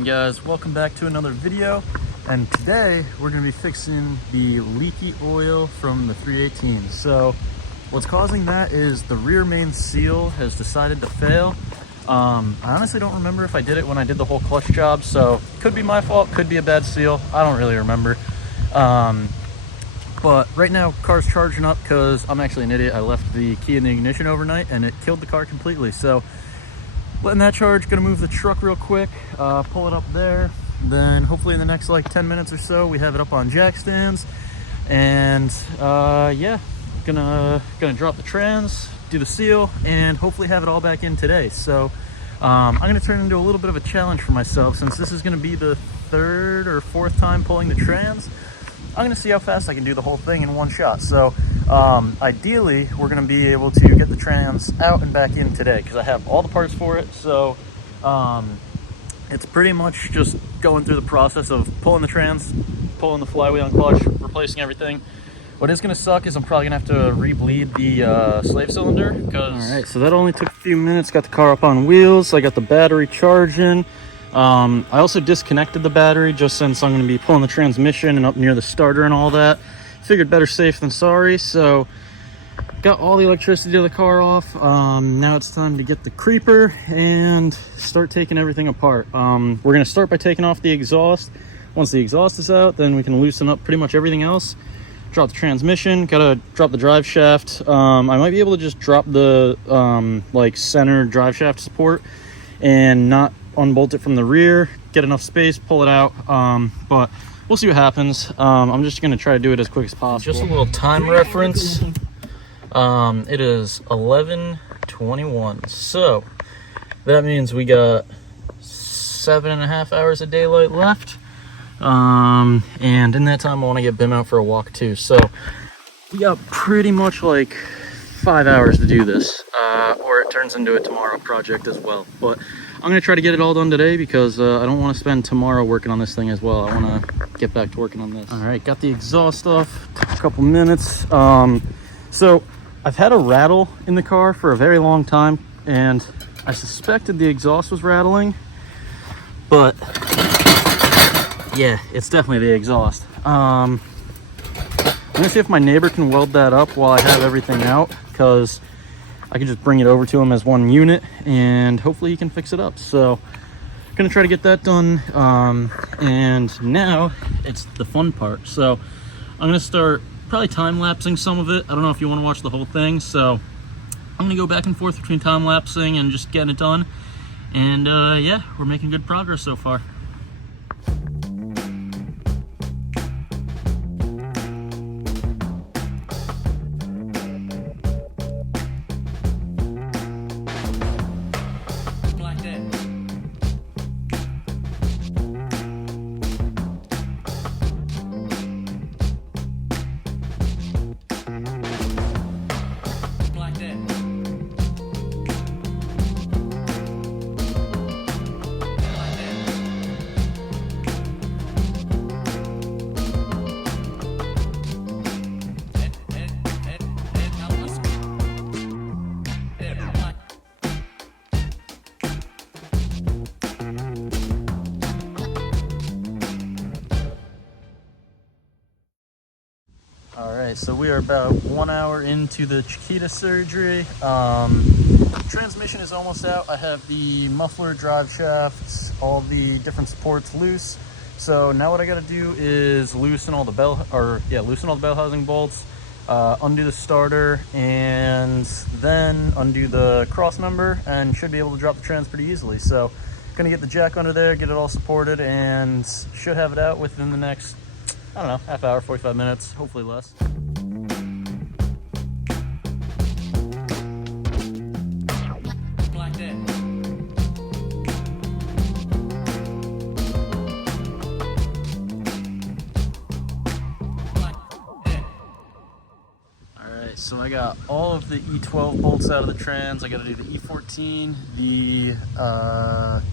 on, guys? Welcome back to another video, and today we're going to be fixing the leaky oil from the 318. So what's causing that is the rear main seal has decided to fail. I honestly don't remember if I did it when I did the whole clutch job, so could be my fault, could be a bad seal, I don't really remember. But right now car's charging up because I'm actually an idiot. I left the key in the ignition overnight and it killed the car completely. So letting that charge, gonna move the truck real quick, pull it up there, then hopefully in the next like 10 minutes or so we have it up on jack stands. And yeah, gonna drop the trans, do the seal, and hopefully have it all back in today. So I'm gonna turn it into a little bit of a challenge for myself, since this is gonna be the third or fourth time pulling the trans. I'm gonna see how fast I can do the whole thing in one shot. So ideally we're gonna be able to get the trans out and back in today because I have all the parts for it. So it's pretty much just going through the process of pulling the trans, pulling the flywheel and clutch, replacing everything. What is gonna suck is I'm probably gonna have to re-bleed the slave cylinder. All right, so that only took a few minutes. Got the car up on wheels. I got the battery charging. I also disconnected the battery just since I'm going to be pulling the transmission and up near the starter and all that. Figured better safe than sorry. So got all the electricity to the car off. Now it's time to get the creeper and start taking everything apart. We're going to start by taking off the exhaust. Once the exhaust is out, then we can loosen up pretty much everything else. Drop the transmission, gotta drop the drive shaft. I might be able to just drop the like center drive shaft support and not unbolt it from the rear, get enough space, pull it out. But we'll see what happens. I'm just gonna try to do it as quick as possible. Just a little time reference. It is 11:21, so that means we got 7.5 hours of daylight left. And in that time I want to get Bim out for a walk too. So we got pretty much like 5 hours to do this, or it turns into a tomorrow project as well. But I'm gonna try to get it all done today because I don't want to spend tomorrow working on this thing as well. I want to get back to working on this. All right, got the exhaust off. Took a couple minutes. So I've had a rattle in the car for a very long time, and I suspected the exhaust was rattling, but yeah, it's definitely the exhaust. I'm gonna see if my neighbor can weld that up while I have everything out, because I can just bring it over to him as one unit and hopefully he can fix it up. So gonna try to get that done. And now it's the fun part. So I'm gonna start probably time-lapsing some of it. I don't know if you want to watch the whole thing, so I'm gonna go back and forth between time-lapsing and just getting it done. And yeah, we're making good progress so far. All right, so we are about 1 hour into the Chiquita surgery. Transmission is almost out. I have the muffler, drive shafts, all the different supports loose. So now what I got to do is loosen all the bell housing bolts, undo the starter, and then undo the cross member, and should be able to drop the trans pretty easily. So gonna get the jack under there, get it all supported, and should have it out within the next, I don't know, half hour, 45 minutes, hopefully less. Alright, so I got all of the E12 bolts out of the trans. I gotta do the E14, the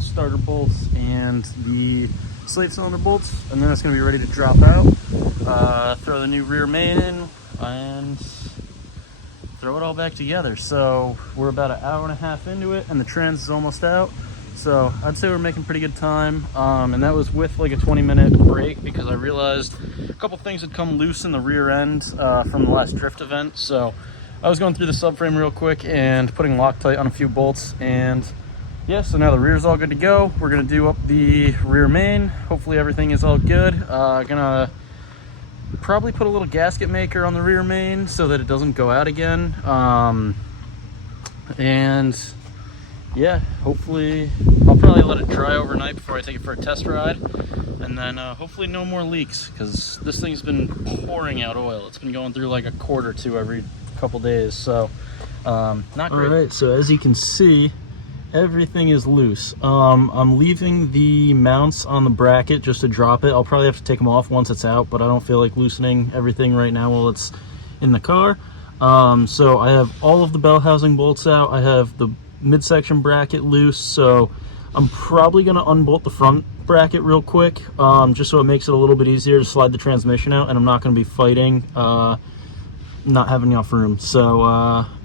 starter bolts, and the slave cylinder bolts, and then it's going to be ready to drop out. Throw the new rear main in and throw it all back together. So we're about an hour and a half into it and the trans is almost out. So I'd say we're making pretty good time, and that was with like a 20-minute break because I realized a couple things had come loose in the rear end from the last drift event. So I was going through the subframe real quick and putting Loctite on a few bolts, and yeah, so now the rear's all good to go. We're gonna do up the rear main. Hopefully everything is all good. Gonna probably put a little gasket maker on the rear main so that it doesn't go out again. And yeah, hopefully I'll probably let it dry overnight before I take it for a test ride, and then hopefully no more leaks, because this thing's been pouring out oil. It's been going through like a quart or two every couple days, so not great. All right, so as you can see, everything is loose. I'm leaving the mounts on the bracket just to drop it. I'll probably have to take them off once it's out, but I don't feel like loosening everything right now while it's in the car. So I have all of the bell housing bolts out. I have the midsection bracket loose, so I'm probably going to unbolt the front bracket real quick, just so it makes it a little bit easier to slide the transmission out, and I'm not going to be fighting not having enough room. So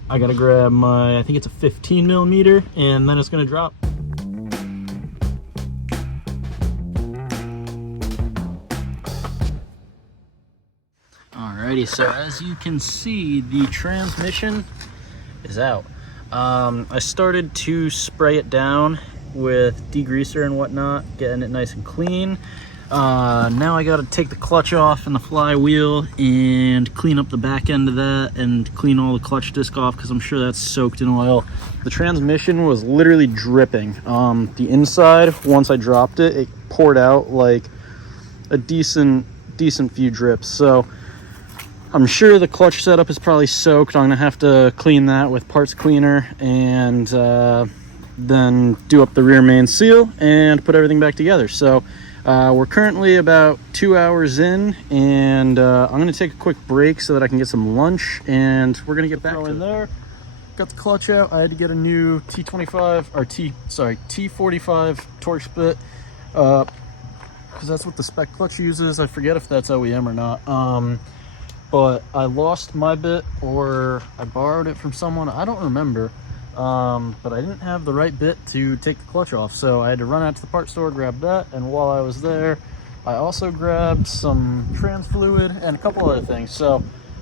I gotta grab my, I think it's a 15mm, and then it's gonna drop. Alrighty, so as you can see, the transmission is out. I started to spray it down with degreaser and whatnot, getting it nice and clean. Now I gotta take the clutch off and the flywheel and clean up the back end of that and clean all the clutch disc off, because I'm sure that's soaked in oil. The transmission was literally dripping. The inside, once I dropped it, it poured out like a decent few drips. So I'm sure the clutch setup is probably soaked. I'm gonna have to clean that with parts cleaner, and then do up the rear main seal and put everything back together. So we're currently about 2 hours in, and I'm going to take a quick break so that I can get some lunch, and we're going to get back in there. Got the clutch out. I had to get a new T45 torque spit, because that's what the spec clutch uses. I forget if that's OEM or not. But I lost my bit, or I borrowed it from someone. I don't remember. But I didn't have the right bit to take the clutch off, so I had to run out to the parts store, grab that, and while I was there, I also grabbed some trans fluid and a couple other things. So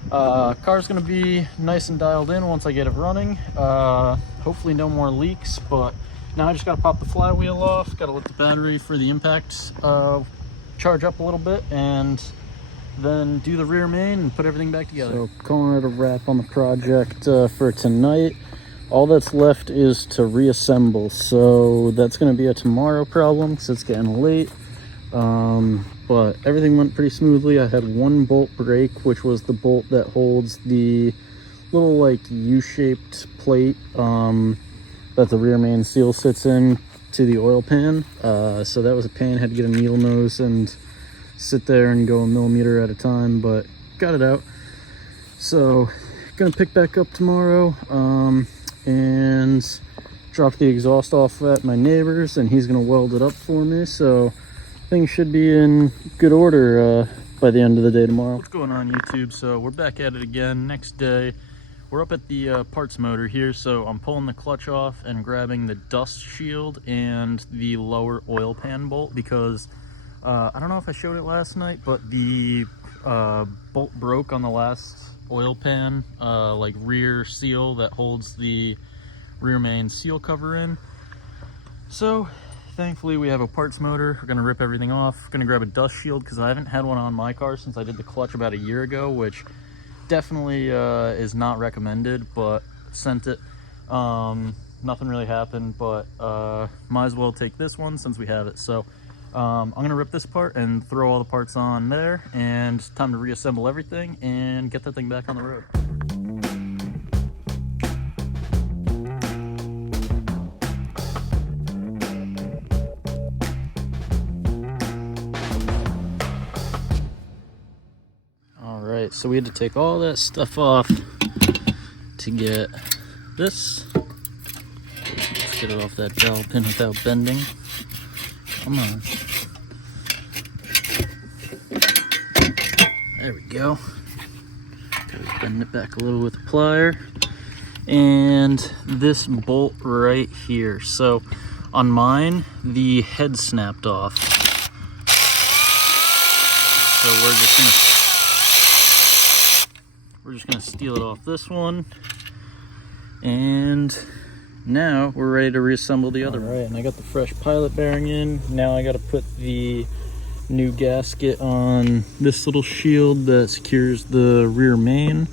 car's gonna be nice and dialed in once I get it running. Hopefully no more leaks, but now I just gotta pop the flywheel off, gotta let the battery for the impact charge up a little bit, and then do the rear main and put everything back together. So calling it a wrap on the project for tonight. All that's left is to reassemble, so that's going to be a tomorrow problem because it's getting late. But everything went pretty smoothly. I had one bolt break, which was the bolt that holds the little like U-shaped plate that the rear main seal sits in to the oil pan. So that was a pain. Had to get a needle nose and sit there and go a millimeter at a time, but got it out. So gonna pick back up tomorrow. And drop the exhaust off at my neighbor's, and he's gonna weld it up for me, so things should be in good order by the end of the day tomorrow. What's going on, YouTube? So we're back at it again. Next day, we're up at the parts motor here, so I'm pulling the clutch off and grabbing the dust shield and the lower oil pan bolt, because I don't know if I showed it last night, but the bolt broke on the last oil pan, like rear seal that holds the rear main seal cover in. So thankfully we have a parts motor. We're gonna rip everything off. Gonna grab a dust shield because I haven't had one on my car since I did the clutch about a year ago, which definitely is not recommended, but sent it. Nothing really happened, but might as well take this one since we have it. So I'm gonna rip this apart and throw all the parts on there, and time to reassemble everything and get that thing back on the road. All right, so we had to take all that stuff off to get this. Let's get it off that dowel pin without bending. Come on. There we go. Gotta bend it back a little with the plier. And this bolt right here. So On mine, the head snapped off. So we're just gonna steal it off this one. And now we're ready to reassemble the other one. All right, and I got the fresh pilot bearing in. Now I gotta put the new gasket on this little shield that secures the rear main.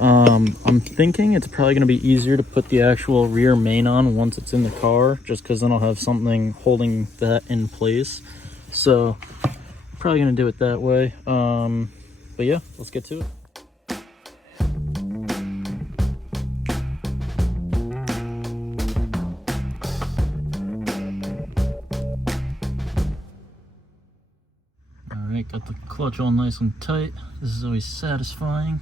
I'm thinking it's probably going to be easier to put the actual rear main on once it's in the car, just because then I'll have something holding that in place. So probably going to do it that way. But yeah, let's get to it. Alright, got the clutch all nice and tight. This is always satisfying.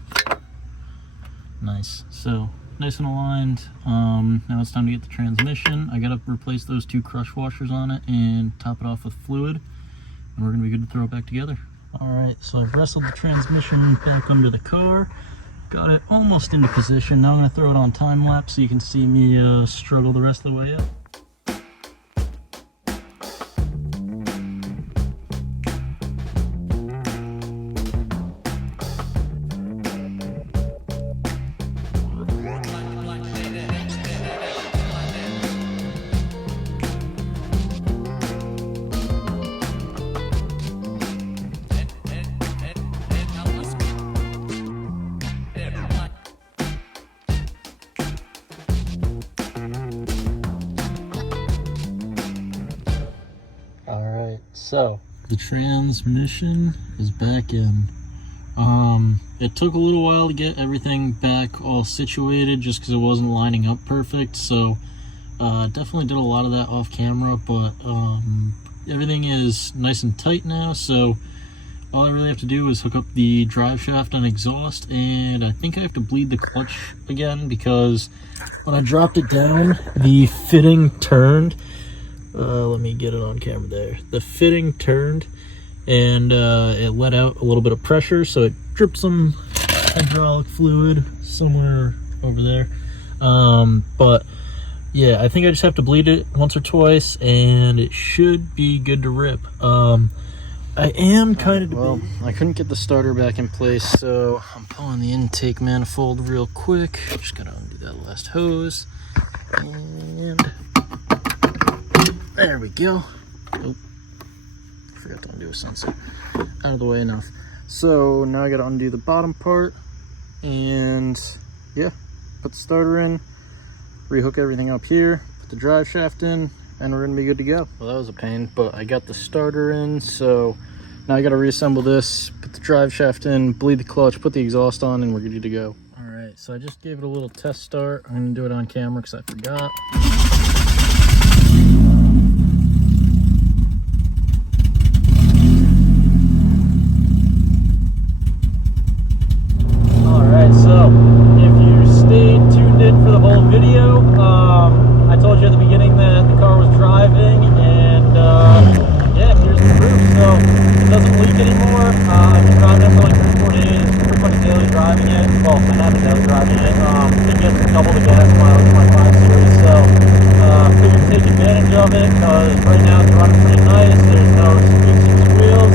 Nice. So, nice and aligned. Now it's time to get the transmission. I gotta replace those 2 crush washers on it and top it off with fluid. And we're gonna be good to throw it back together. Alright, so I've wrestled the transmission back under the car. Got it almost into position. Now I'm gonna throw it on time lapse so you can see me struggle the rest of the way up. So the transmission is back in. It took a little while to get everything back all situated just because it wasn't lining up perfect. So definitely did a lot of that off camera, but everything is nice and tight now. So all I really have to do is hook up the drive shaft and exhaust, and I think I have to bleed the clutch again because when I dropped it down, the fitting turned. Let me get it on camera there. The fitting turned and it let out a little bit of pressure, so it dripped some hydraulic fluid somewhere over there. But yeah, I think I just have to bleed it once or twice and it should be good to rip. I am kind of well, I couldn't get the starter back in place, so I'm pulling the intake manifold real quick. Just gotta undo that last hose, and there we go. Oh, forgot to undo a sensor. Out of the way enough. So now I gotta undo the bottom part, and yeah, put the starter in, rehook everything up here, put the drive shaft in, and we're gonna be good to go. Well, that was a pain, but I got the starter in, so now I gotta reassemble this, put the drive shaft in, bleed the clutch, put the exhaust on, and we're good to go. All right, so I just gave it a little test start. I'm gonna do it on camera because I forgot. All right, so if you stayed tuned in for the whole video, I told you at the beginning that the car was driving, and yeah, here's the proof. So it doesn't leak anymore. I've been driving it for like 3 or 4 days, pretty much daily driving it. Well, I haven't daily driving it. It gets double the gas mileage in my 5 Series, so figured to take advantage of it because right now it's running pretty nice. There's no squeaks and squeals.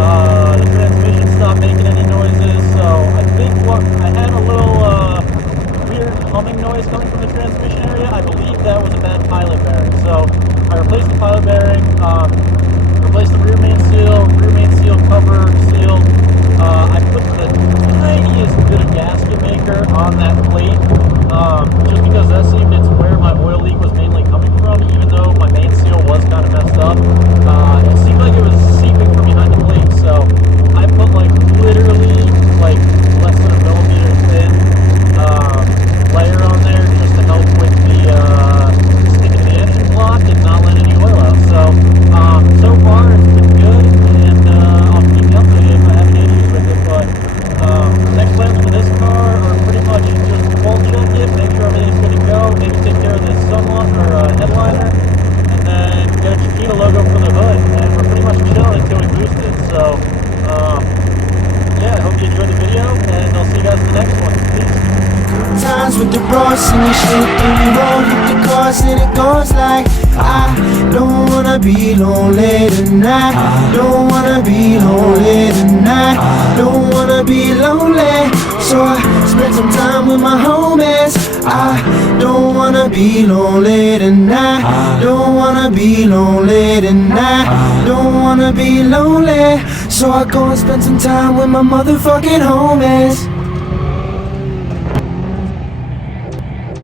The transmission stopped making any noises, so I think what I had a little weird humming noise coming from the transmission area. I believe that was a bad pilot bearing. So I replaced the pilot bearing, replaced the rear main seal cover seal. I put the tiniest bit of gasket maker on that plate, just because that seemed it's where my oil leak was mainly coming from, even though my main seal was kind of messed up. It seemed like it was seeping from behind the plate, so I put like literally like less than a millimeter thin layer on there just to help with the sticking to the engine block and not let any oil out. So far it's been good, and I'll keep you updated if I have any issues with it. But next plans for this car are pretty much just full check it, make sure everything's good to go, maybe take care of this sunroof or headliner, and then get a Chiquita logo for the hood, and we're pretty much chilling until we boost it. So yeah, I hope you enjoyed the video, and I'll see you guys in the next one. Peace. Times with the bros and you shoot and you roll with the chorus and it goes like, I don't wanna be lonely tonight. Don't wanna be lonely tonight. Don't wanna be lonely. So I spent some time with my homies. I don't wanna be lonely tonight. Don't wanna be lonely tonight. Don't wanna be lonely. So I go and spend some time with my motherfucking homies.